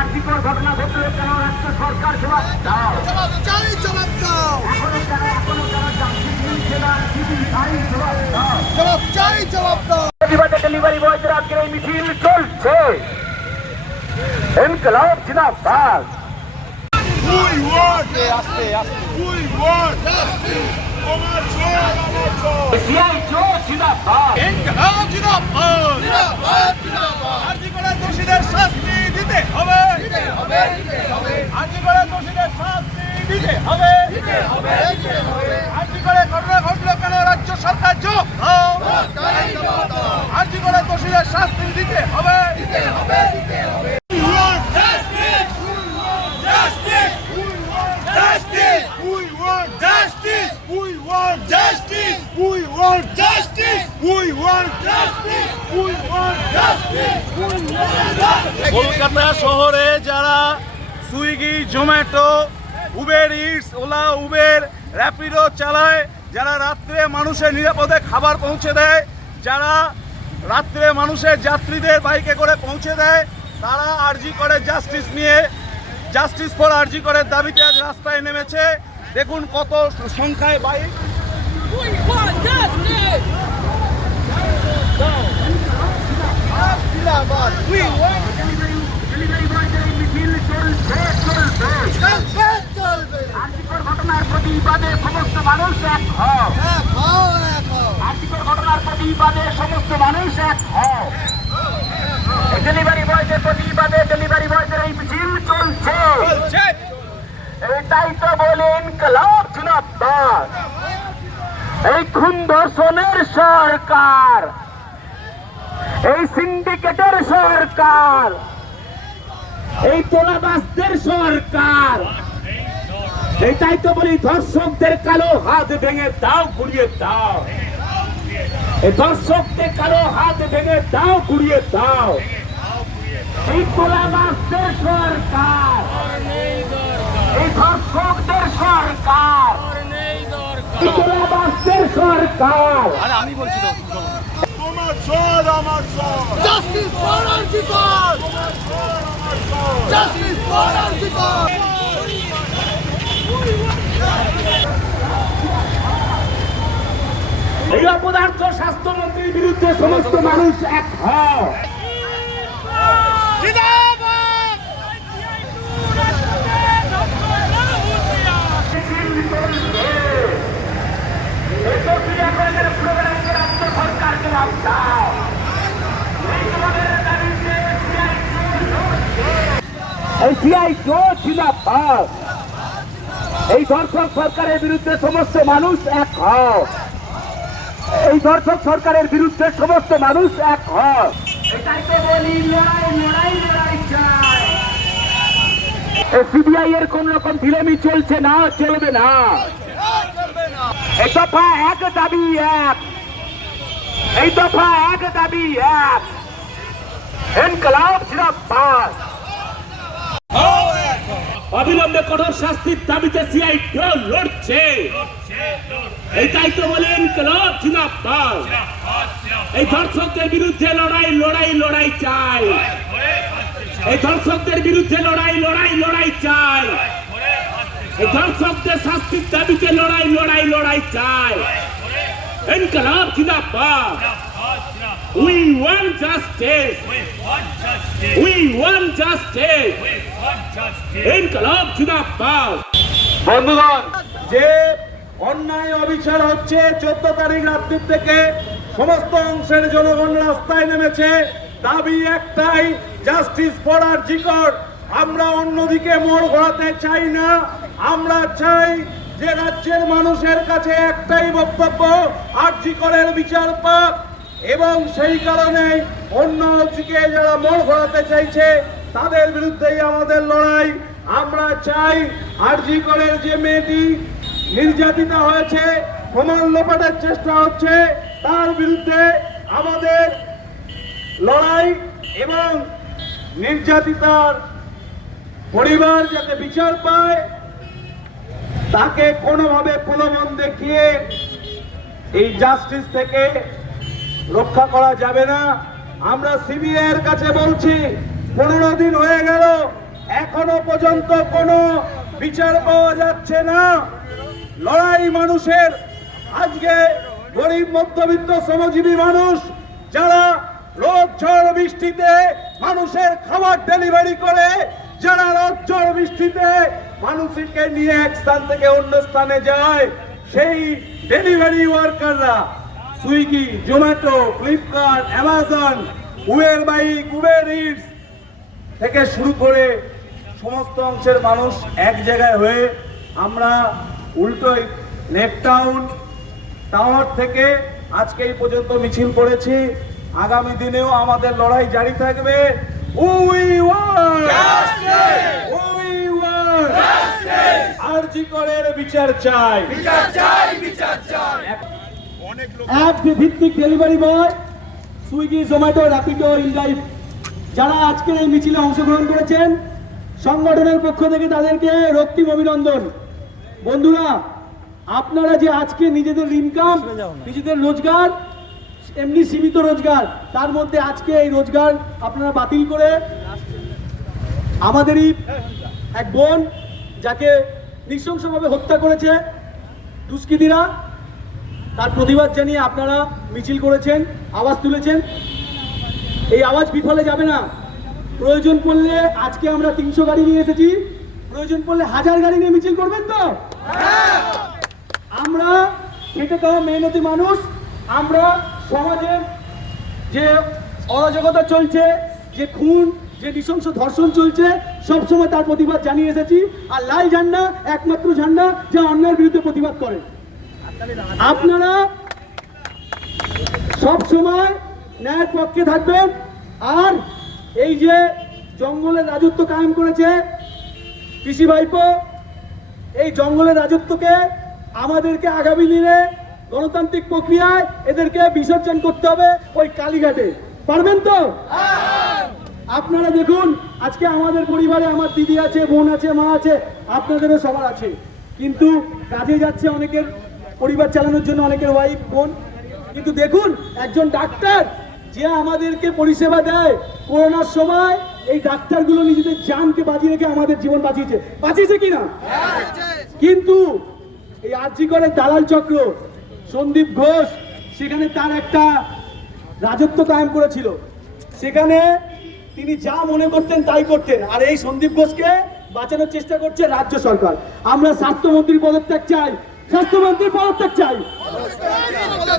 আর্থিকর ঘটনা ঘটলে কেন রাজ্য সরকার জবাব দাও, জবাব দাও, এখনো কেন যাত্রী মিলছে না, সিবিআই জবাব দাও, জবাব দাও। প্রতিবাদে ডেলিভারি বয়দের আজকের এই মিছিল চলছে। ইনকলাব জিন্দাবাদ। We want justice. সিআই জো জিন্দাবাদ। ইনকলাব জিন্দাবাদ। আর্জিকরের দোষীদের শাস্তি দিতে হবে। আর্জিকরের দোষীদের শাস্তি দিতে হবে। আর্জিকরের ঘটনা ঘটলো কেন রাজ্য সরকার জবাব দাও। আর্জিকরের দোষীদের শাস্তি দিতে হবে। কলকাতা শহরে যারা Swiggy, Zomato, Uber it's, OLA, Uber, Rapido চালায়, যারা রাত্রে মানুষের নিরাপদে খাবার পৌঁছে দেয়, যারা রাত্রে মানুষের যাত্রীদের বাইকে করে পৌঁছে দেয়, তারা আরজি করে জাস্টিস নিয়ে, জাস্টিস ফর আরজি করার দাবিতে আজ রাস্তায় নেমেছে। দেখুন কত সংখ্যায় বাইক। আর্থিকর ঘটনার প্রতিবাদে সমস্ত মানুষ এক হও। আর্থিকর ঘটনার প্রতিবাদে সমস্ত মানুষ এক হও। ডেলিভারি বয়দের প্রতিবাদে ডেলিভারি বয়দের এই মিছিল চলছে। এটাই তো বলেন ইনকলাব জিন্দাবাদ। এই খুন ধর্ষণের সরকার, এই সিন্ডিকেটের সরকার, এই তোলাবাজদের সরকার, এটাই তো বলি ধর্ষকদের কালো হাত ভেঙে দাও, ঘুরিয়ে দাও। এই ধর্ষকদের কালো হাত ভেঙে দাও, ঘুরিয়ে দাও। এই তোলাবাজদের সরকার, এই ধর্ষকদের সরকার, এই তোলাবাজদের সরকার। আমি বলছি তো Justice for Arjikar! Justice for Arjikar! এই অপদার্থ স্বাস্থ্যমন্ত্রীর বিরুদ্ধে সমস্ত মানুষ এক হও। এই সিআই জো জিন্দাবাদ। এই ধর্ষক সরকারের বিরুদ্ধে সমস্ত মানুষ এক হও। এই ধর্ষক সরকারের বিরুদ্ধে সমস্ত মানুষ এক হও। এটাই তো বলি লড়াই লড়াই লড়াই চাই। সিবিআই এর কোন রকম ঢিলেমি চলছে না, চলবে না। এই দফা এক দাবি এক, এই দফা এক দাবি এক। ইনকলাব জিন্দাবাদ। অবিলম্বে কঠোর শাস্তির দাবিতে সিআই লড়ছে। এটাই তো বলে ইনকলাব জিন্দাবাদ। এই ধর্ষকদের বিরুদ্ধে লড়াই লড়াই লড়াই চাই। এই ধর্ষকদের বিরুদ্ধে লড়াই লড়াই লড়াই চাই। এই ধর্ষকদের শাস্তির দাবিতে লড়াই লড়াই লড়াই চাই। ইনকলাব জিন্দাবাদ। We want justice. We want justice. Inqilab জিন্দাবাদ। বন্ধুগণ, যে অন্যায় অবিচার হচ্ছে 14 তারিখ রাত্রি থেকে সমস্ত অংশের জনগণ রাস্তায় নেমেছে। দাবি একটাই, জাস্টিস ফর আরজিকর। আমরা অন্যদিকে মোড় ঘোরাতে চাই না। আমরা চাই যে রাজ্যের মানুষের কাছে একটাই বক্তব্য, আরজিকরের বিচার পাক। এবং সেই কারণে অন্যদিকে যারা মোড় ঘোরাতে চাইছে তাদের বিরুদ্ধেই আমাদের লড়াই। আমরা চাই আরজিকরের যে মেয়েটি নির্যাতিতা হয়েছে, প্রমাণ লোপাটের চেষ্টা হচ্ছে, তার বিরুদ্ধে আমাদের লড়াই এবং নির্যাতিতার পরিবার যাতে বিচার পায়, তাকে কোনোভাবে প্রলোভন দেখিয়ে এই জাস্টিস থেকে রক্ষা করা যাবে না। আমরা সিবিআই এর কাছে বলছি, 15 দিন হয়ে গেল, এখনো পর্যন্ত কোনো বিচার পাওয়া যাচ্ছে না। লড়াই মানুষের, আজকে গরিব মধ্যবিত্ত শ্রমজীবী মানুষ যারা রোদ ঝড় বৃষ্টিতে মানুষের খাবার ডেলিভারি করে, যারা রোদ ঝড় বৃষ্টিতে মানুষকে নিয়ে এক স্থান থেকে অন্য স্থানে যায়, সেই ডেলিভারি ওয়ার্কাররা Swiggy, Zomato, Flipkart, Amazon, Uber bike, Uber Eats থেকে শুরু করে সমস্ত অংশের মানুষ এক জায়গায় হয়ে আমরা উল্টোই লেকটাউন টাওয়ার থেকে আজকে এই পর্যন্ত মিছিল করেছি। আগামী দিনেও আমাদের লড়াই জারি থাকবে। We want justice, we want justice, RG করের বিচার চাই, বিচার চাই, বিচার চাই। অ্যাপ ভিত্তিক delivery boy, Swiggy, Zomato, Rapido, InDrive যারা আজকের এই মিছিলে অংশগ্রহণ করেছেন, সংগঠনের পক্ষ থেকে তাদেরকে রক্তিম অভিনন্দন। বন্ধুরা, আপনারা যে আজকে নিজেদের ইনকাম, নিজেদের রোজগার, এমনি সীমিত রোজগার, তার মধ্যে আজকে এই রোজগার আপনারা বাতিল করে আমাদেরই এক বোন যাকে নৃশংসভাবে হত্যা করেছে দুষ্কৃতীরা, তার প্রতিবাদ জানিয়ে আপনারা মিছিল করেছেন, আওয়াজ তুলেছেন। এই আওয়াজ বিফলে যাবে না। প্রয়োজন পড়লে আজকে আমরা 300 গাড়ি নিয়ে এসেছি, প্রয়োজন পড়লে 1000 গাড়ি নিয়ে মিছিল করবেন তো? আমরা খেটে খাওয়া মেহনতি মানুষ, আমরা সমাজের যে অরাজকতা চলছে, যে খুন, যে নৃশংস ধর্ষণ চলছে, সবসময় তার প্রতিবাদ জানিয়ে এসেছি। আর লাল ঝান্ডা একমাত্র ঝান্ডা যা অন্যায়ের বিরুদ্ধে প্রতিবাদ করে। আপনারা সব সময় ন্যায়ের পক্ষে থাকবেন। আর এই যে জঙ্গলের রাজত্ব কায়েম করেছে পিসি ভাইপো, এই জঙ্গলের রাজত্বকে আমাদেরকে আগামী দিনে গণতান্ত্রিক প্রক্রিয়ায় এদেরকে বিসর্জন করতে হবে ওই কালীঘাটে। পারবেন তো? আপনারা দেখুন, আজকে আমাদের পরিবারে আমার দিদি আছে, বোন আছে, মা আছে, আপনাদেরও সবার আছে, কিন্তু কাজে যাচ্ছে অনেকের, পরিবার চালানোর জন্য অনেকের ওয়াইফ, বোন। কিন্তু দেখুন, একজন ডাক্তার যে আমাদেরকে পরিষেবা দেয়, করোনার সময় এই ডাক্তারগুলো নিজেদের জানকে বাজিয়ে রেখে আমাদের জীবন বাঁচিয়েছে কিনা? কিন্তু এই আরজি করের দালাল চক্র সন্দীপ ঘোষ সেখানে তার একটা রাজত্ব কায়েম করেছিল, সেখানে তিনি যা মনে করতেন তাই করতেন। আর এই সন্দীপ ঘোষকে বাঁচানোর চেষ্টা করছে রাজ্য সরকার। আমরা স্বাস্থ্যমন্ত্রীর পদত্যাগ চাই, স্বাস্থ্যমন্ত্রীর পদত্যাগ চাই,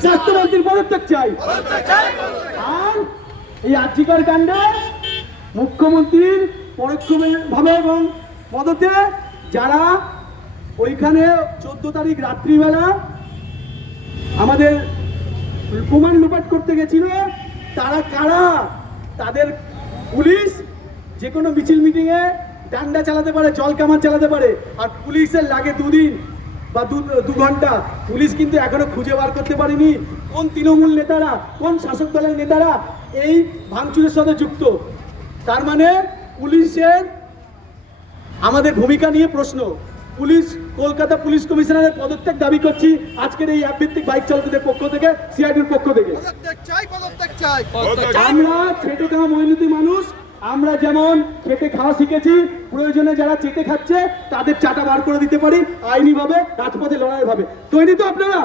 স্বাস্থ্যমন্ত্রীর পদত্যাগ চাই। আর এই আর্জিকর কাণ্ডে মুখ্যমন্ত্রীর পরোক্ষভাবে এবং মদতে যারা ওইখানে 14 তারিখ রাত্রিবেলা আমাদের প্রমাণ লুপাট করতে গেছিল, তারা কারা? তাদের পুলিশ যে কোনো মিছিল মিটিংয়ে ডান্ডা চালাতে পারে, জল কামান চালাতে পারে, আর পুলিশের লাগে 2 দিন বা 2 ঘন্টা। পুলিশ কিন্তু এখনো খুঁজে বার করতে পারেনি কোন তৃণমূল নেতারা, কোন শাসক দলের নেতারা এই ভাঙচুরের সাথে যুক্ত। তার মানে পুলিশের আমাদের ভূমিকা নিয়ে প্রশ্ন। পুলিশ, কলকাতা পুলিশ কমিশনারের পদত্যাগ দাবি করছি আজকের এই অ্যাপ ভিত্তিক বাইক চালকদের পক্ষ থেকে, সিআইডির পক্ষ থেকে। আমরা খেটে খাওয়া মেহনতি মানুষ, আমরা যেমন খেটে খাওয়া শিখেছি, প্রয়োজনে যারা চেটে খাচ্ছে তাদের চাটা বার করে দিতে পারি আইনিভাবে, রাজপথে লড়াই ভাবে। তৈরি তো আপনারা?